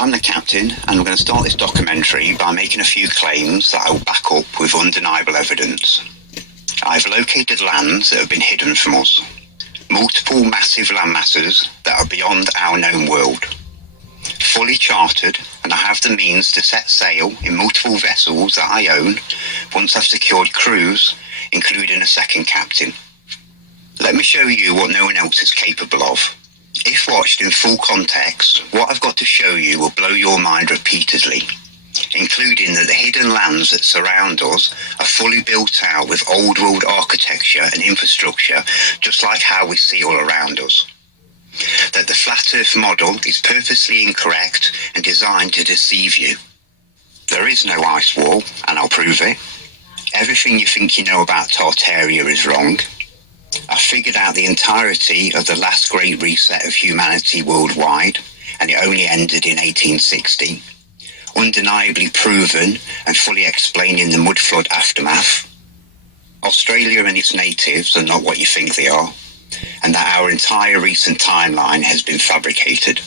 I'm the captain, and we're going to start this documentary by making a few claims that I will back up with undeniable evidence. I've located lands that have been hidden from us. Multiple massive land masses that are beyond our known world. Fully chartered, and I have the means to set sail in multiple vessels that I own once I've secured crews, including a second captain. Let me show you what no one else is capable of. If watched in full context, what I've got to show you will blow your mind repeatedly, including that the hidden lands that surround us are fully built out with old world architecture and infrastructure, just like how we see all around us. That the flat earth model is purposely incorrect and designed to deceive you. There is no ice wall, and I'll prove it. Everything you think you know about Tartaria is wrong. I figured out the entirety of the last great reset of humanity worldwide, and it only ended in 1860. Undeniably proven and fully explaining the mud flood aftermath. Australia and its natives are not what you think they are, and that our entire recent timeline has been fabricated.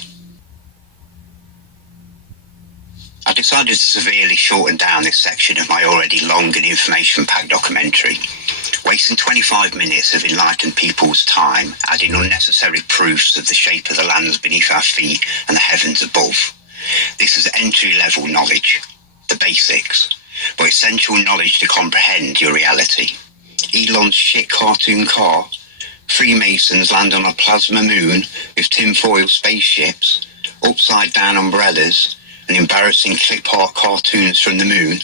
I decided to severely shorten down this section of my already long and information-packed documentary, wasting 25 minutes of enlightened people's time adding unnecessary proofs of the shape of the lands beneath our feet and the heavens above. This is entry-level knowledge, the basics, but essential knowledge to comprehend your reality. Elon's shit cartoon car, Freemasons land on a plasma moon with tinfoil spaceships, upside-down umbrellas, and embarrassing clip-art cartoons from the moon.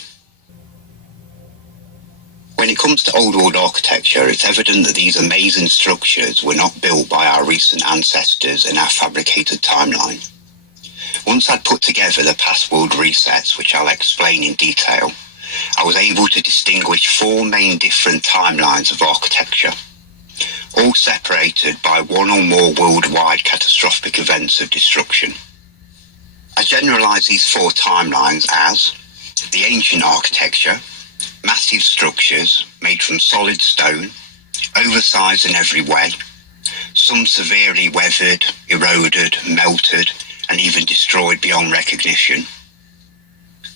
When it comes to old world architecture, it's evident that these amazing structures were not built by our recent ancestors in our fabricated timeline. Once I'd put together the past world resets, which I'll explain in detail, I was able to distinguish four main different timelines of architecture, all separated by one or more worldwide catastrophic events of destruction. I generalize these four timelines as the ancient architecture, massive structures made from solid stone, oversized in every way, some severely weathered, eroded, melted, and even destroyed beyond recognition.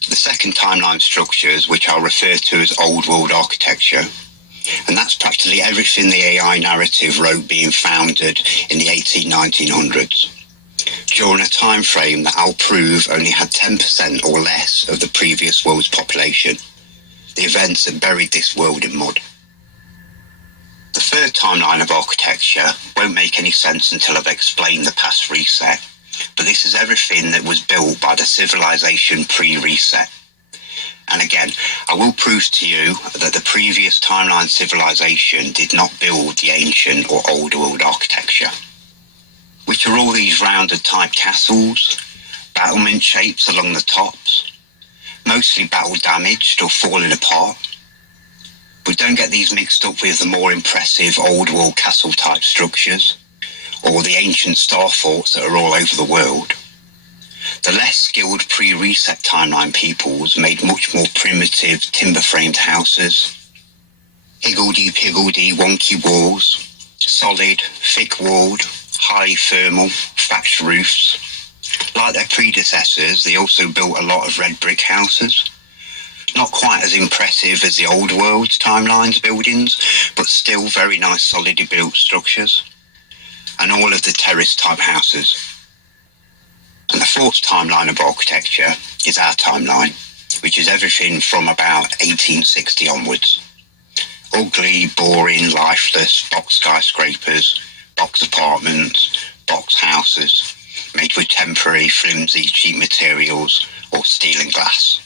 The second timeline structures, which I'll refer to as old world architecture, and that's practically everything the AI narrative wrote being founded in the 1900s. During a time frame that I'll prove only had 10% or less of the previous world's population. The events that buried this world in mud. The third timeline of architecture won't make any sense until I've explained the past reset, but this is everything that was built by the civilization pre-reset. And again, I will prove to you that the previous timeline civilization did not build the ancient or old world architecture, which are all these rounded type castles, battlement shapes along the tops, mostly battle damaged or falling apart. But don't get these mixed up with the more impressive old world castle type structures, or the ancient star forts that are all over the world. The less skilled pre-reset timeline peoples made much more primitive timber-framed houses, higgledy-piggledy wonky walls, solid, thick-walled, highly thermal, thatched roofs. Like their predecessors, they also built a lot of red brick houses. Not quite as impressive as the old world timelines buildings, but still very nice solidly built structures. And all of the terrace type houses. And the fourth timeline of architecture is our timeline, which is everything from about 1860 onwards. Ugly, boring, lifeless box skyscrapers, box apartments, box houses, made with temporary, flimsy, cheap materials or steel and glass.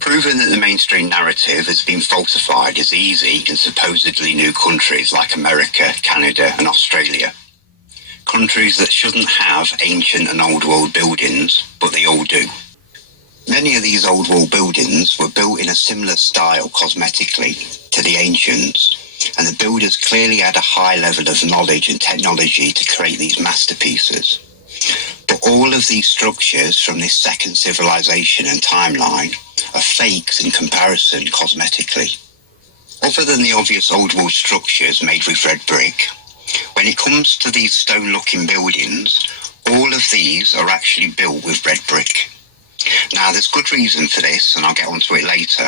Proving that the mainstream narrative has been falsified is easy in supposedly new countries like America, Canada and Australia. Countries that shouldn't have ancient and old world buildings, but they all do. Many of these old world buildings were built in a similar style cosmetically to the ancients, and the builders clearly had a high level of knowledge and technology to create these masterpieces. But all of these structures from this second civilization and timeline are fakes in comparison cosmetically. Other than the obvious old world structures made with red brick, when it comes to these stone-looking buildings, all of these are actually built with red brick. Now, there's good reason for this, and I'll get onto it later,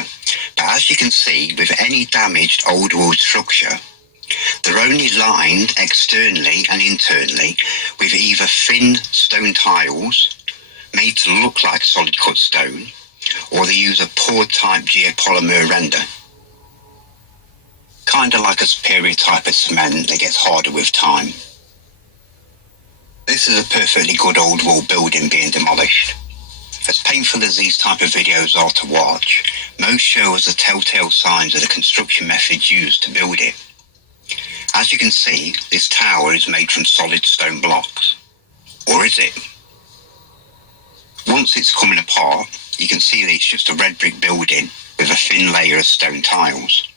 but as you can see, with any damaged old world structure, they're only lined externally and internally with either thin stone tiles made to look like solid cut stone, or they use a poured type geopolymer render. Kinda like a superior type of cement that gets harder with time. This is a perfectly good old wall building being demolished. As painful as these type of videos are to watch, most show us the telltale signs of the construction methods used to build it. As you can see, this tower is made from solid stone blocks. Or is it? Once it's coming apart, you can see that it's just a red brick building with a thin layer of stone tiles.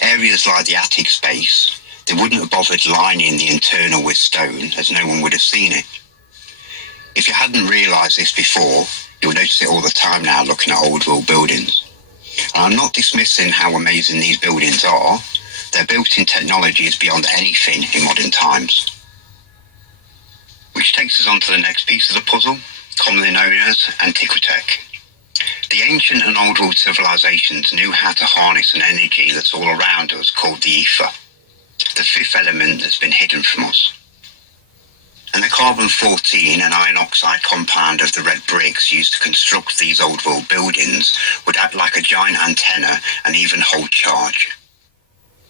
Areas like the attic space, they wouldn't have bothered lining the internal with stone, as no one would have seen it. If you hadn't realised this before, you'll notice it all the time now looking at old world buildings. And I'm not dismissing how amazing these buildings are. Their built-in technology is beyond anything in modern times. Which takes us on to the next piece of the puzzle, commonly known as Antiquitech. The ancient and old world civilizations knew how to harness an energy that's all around us called the ether, the fifth element that's been hidden from us. And the carbon-14 and iron oxide compound of the red bricks used to construct these old world buildings would act like a giant antenna and even hold charge.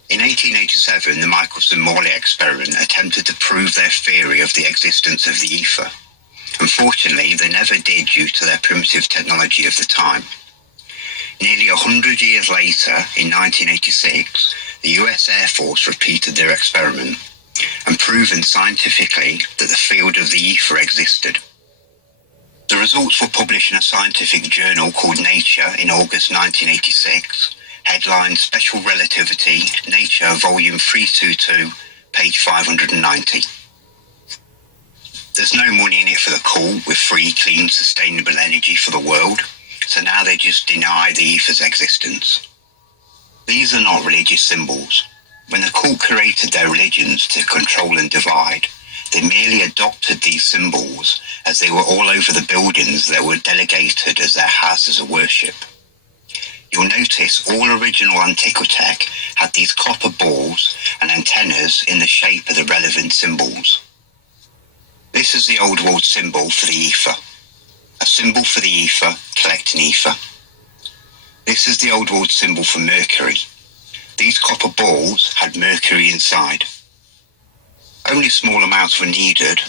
In 1887, the Michelson-Morley experiment attempted to prove their theory of the existence of the ether. Unfortunately, they never did due to their primitive technology of the time. Nearly 100 years later, in 1986, the US Air Force repeated their experiment and proven scientifically that the field of the ether existed. The results were published in a scientific journal called Nature in August 1986, headlined Special Relativity, Nature, Volume 322, page 590. There's no money in it for the cool, with free, clean, sustainable energy for the world, so now they just deny the ether's existence. These are not religious symbols. When the cool created their religions to control and divide, they merely adopted these symbols as they were all over the buildings that were delegated as their houses of worship. You'll notice all original Antiquitech had these copper balls and antennas in the shape of the relevant symbols. This is the old world symbol for the ether. A symbol for the ether, collecting ether. This is the old world symbol for Mercury. These copper balls had mercury inside. Only small amounts were needed,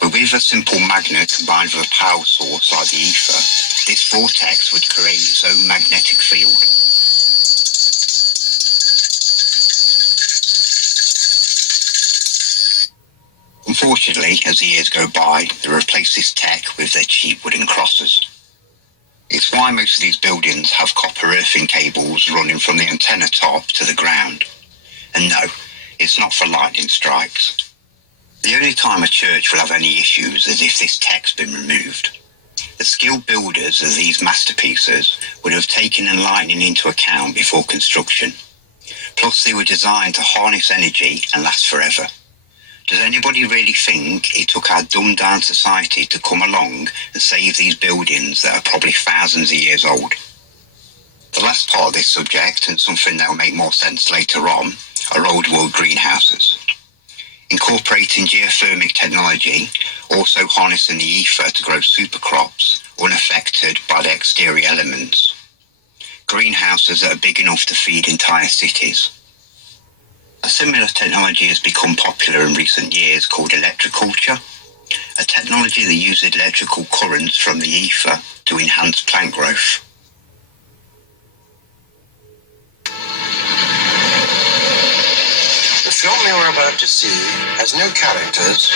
but with a simple magnet combined with a power source like the ether, this vortex would create its own magnetic field. Unfortunately, as the years go by, they replace this tech with their cheap wooden crosses. It's why most of these buildings have copper earthing cables running from the antenna top to the ground. And no, it's not for lightning strikes. The only time a church will have any issues is if this tech's been removed. The skilled builders of these masterpieces would have taken lightning into account before construction. Plus, they were designed to harness energy and last forever. Does anybody really think it took our dumbed-down society to come along and save these buildings that are probably thousands of years old? The last part of this subject, and something that will make more sense later on, are old world greenhouses. Incorporating geothermic technology, also harnessing the ether to grow super crops unaffected by the exterior elements. Greenhouses that are big enough to feed entire cities. A similar technology has become popular in recent years called electroculture, a technology that uses electrical currents from the ether to enhance plant growth. The film you're about to see has no characters.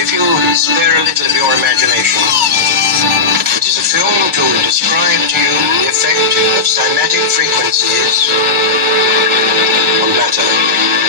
If you spare a little of your imagination, it is a film to describe to you the effect of cymatic frequencies on matter.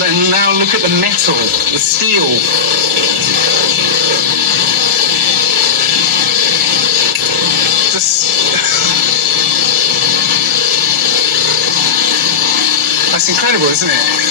And now look at the metal, the steel. That's incredible, isn't it?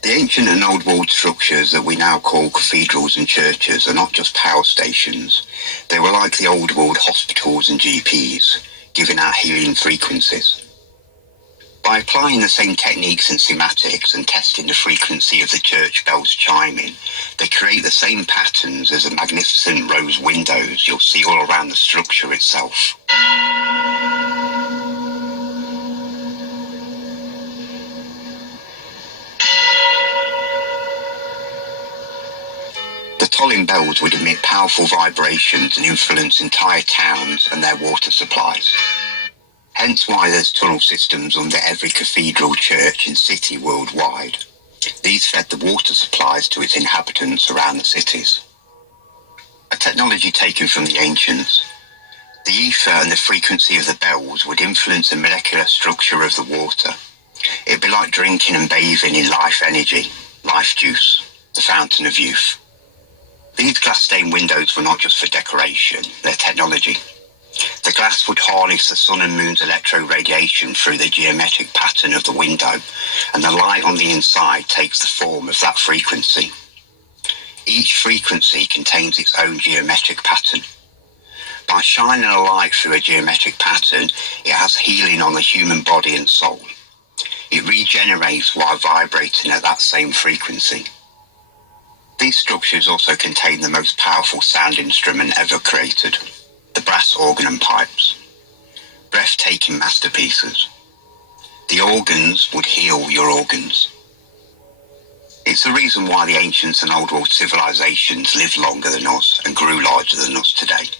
The ancient and old world structures that we now call cathedrals and churches are not just power stations. They were like the old world hospitals and GPs, giving out healing frequencies. By applying the same techniques and semantics and testing the frequency of the church bells chiming, they create the same patterns as the magnificent rose windows you'll see all around the structure itself. The tolling bells would emit powerful vibrations and influence entire towns and their water supplies. Hence why there's tunnel systems under every cathedral, church and city worldwide. These fed the water supplies to its inhabitants around the cities. A technology taken from the ancients, the ether and the frequency of the bells would influence the molecular structure of the water. It'd be like drinking and bathing in life energy, life juice, the fountain of youth. These glass-stained windows were not just for decoration, they're technology. The glass would harness the sun and moon's electro-radiation through the geometric pattern of the window, and the light on the inside takes the form of that frequency. Each frequency contains its own geometric pattern. By shining a light through a geometric pattern, it has healing on the human body and soul. It regenerates while vibrating at that same frequency. These structures also contain the most powerful sound instrument ever created, the brass organ and pipes. Breathtaking masterpieces. The organs would heal your organs. It's the reason why the ancients and old world civilizations lived longer than us and grew larger than us today.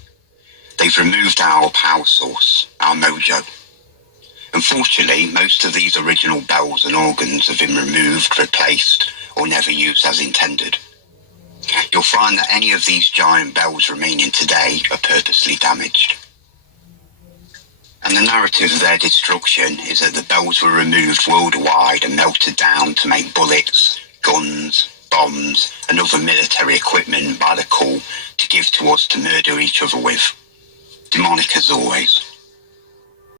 They've removed our power source, our mojo. Unfortunately, most of these original bells and organs have been removed, replaced, or never used as intended. You'll find that any of these giant bells remaining today are purposely damaged. And the narrative of their destruction is that the bells were removed worldwide and melted down to make bullets, guns, bombs, and other military equipment by the call to give to us to murder each other with. Demonic as always.